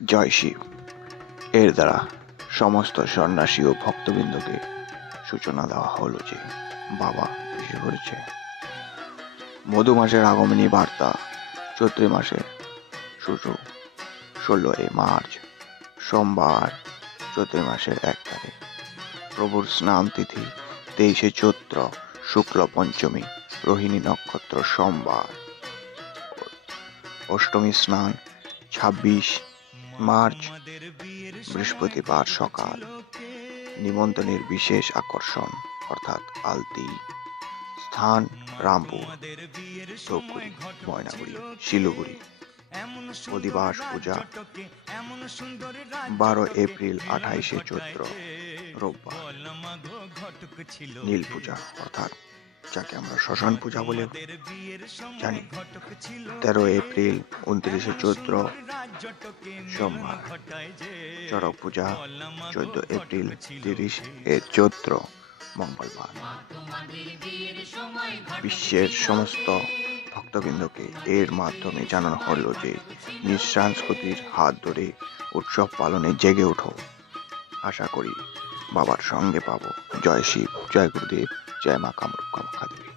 জয় শিব। এর দ্বারা সমস্ত সন্ন্যাসী ও ভক্তবৃন্দকে সূচনা দেওয়া হলো যে বাবা এসে পড়েছে। মধু মাসের আগমনী বার্তা চৈত্র মাসে শুরু 16 মার্চ সোমবার চৈত্র মাসের 1 তারিখ। প্রভুর স্নান তিথি 23 চৈত্র শুক্ল পঞ্চমী রোহিণী নক্ষত্র সোমবার। অষ্টমী স্নান 26 মার্চ বৃহস্পতিবার সকাল। নিমন্ত্রণের বিশেষ আকর্ষণ অর্থাৎ আলতি। স্থান রামপুর, ধূপগুড়ি, ময়নাগুড়ি, শিলিগুড়ি। অধিবাস পূজা 12 এপ্রিল 28 চৈত্র রোববার। নীল পূজা অর্থাৎ যাকে আমরা শ্মশান পূজা বলে জানি 13 এপ্রিল 29 চৈত্র সোমবার। চড়ক পূজা 14 এপ্রিল 30 চৈত্র মঙ্গলবার। বিশ্বের সমস্ত ভক্তবৃন্দকে এর মাধ্যমে জানানো হলো যে নিজ সংস্কৃতির হাত ধরে উৎসব পালনে জেগে ওঠো। আশা করি বাবার সঙ্গে পাবো। জয় শিব, জয় গুরুদেব, জয় মা কামরূপ কামাখ্যা দেবী।